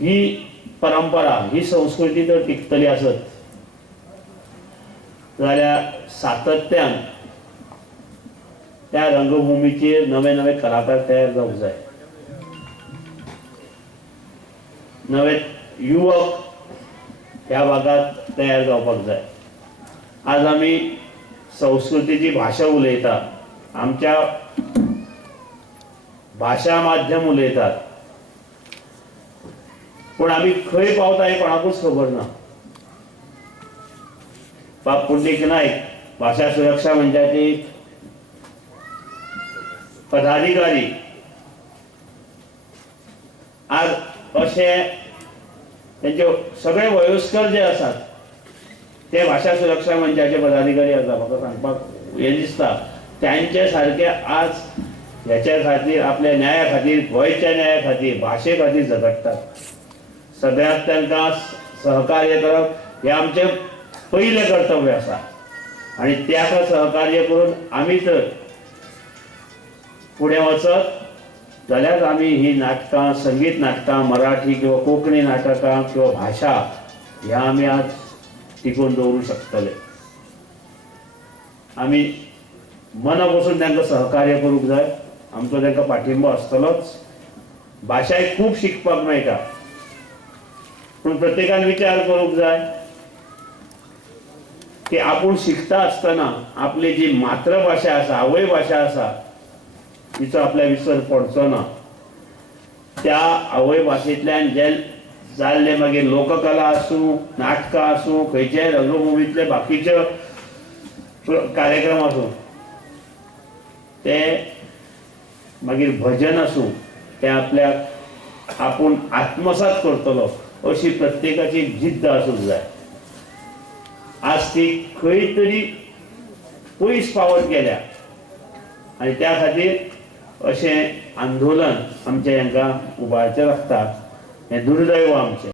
ही परंपरा ही संस्कृती जर टिकतली असत जाल्यार सातत्यान त्या रंगभूमीचेर नवे नवे कलाकार तयार जावंक जाय, नवे युवक ह्या भागात तयार जावपाक जाय। आज आमी संस्कृतीची भाषा उलयतात, आमच्या भाषा माध्यम उलयतात, पण आमी खंय पावता हे कोणाकूच खबर ना। बाब पुंडलीक नायक भाषा सुरक्षा मंचाचे पदाधिकारी आज अशे त्यांचे सगळे वयस्कर जे आसात ते भाषा सुरक्षा मंचाचे पदाधिकारी आसा, म्हाका सांगपाक हे दिसता त्यांचे सारखे आज ह्याच्या खातीर आपल्या न्याया खातीर गोंयच्या न्याया खातीर भाशे खातीर झगडटात। सगळ्यांक तांकां सहकार्य करप हे आमचे पहिले कर्तव्य आसा आणि त्याका सहकार्य करून आमी तर फुडें वचत जाल्यार आमी ही नाटकां, संगीत नाटकां, मराठी किंवा कोंकणी नाटकां किंवा भाषा ह्या आमी आज टिकून दवरूंक शकतले। आमी मनापासून तांकां सहकार्य करूंक जाय, आमचो तांकां पाठिंबो आसतलोच। भाशा खूब शिकपाक मेळटा, पूण प्रत्येकान विचार करूंक जाय की आपूण शिकता आसतना आपली जी मातृभाषा आसा, आवय भाषा आसा तिचो आपल्या विसर पडचो ना। त्या आवय भाशेंतल्यान जे जाल्ले मागीर लोककला आसूं, नाटकां आसूं, खंयच्याय रंगभुमीतले बाकीचे कार्यक्रम आसूं, ते मागीर भजन आसूं, ते आपल्याक आपूण आत्मसात करतलो अशी प्रत्येकाची जिद्द आसूंक जाय। आज ती खंय तरी पयस पावत गेल्या आणि त्या खातीर अशें आंदोलन आमचे हांकां उबारचें लागता। हें दुर्दैव आमचें।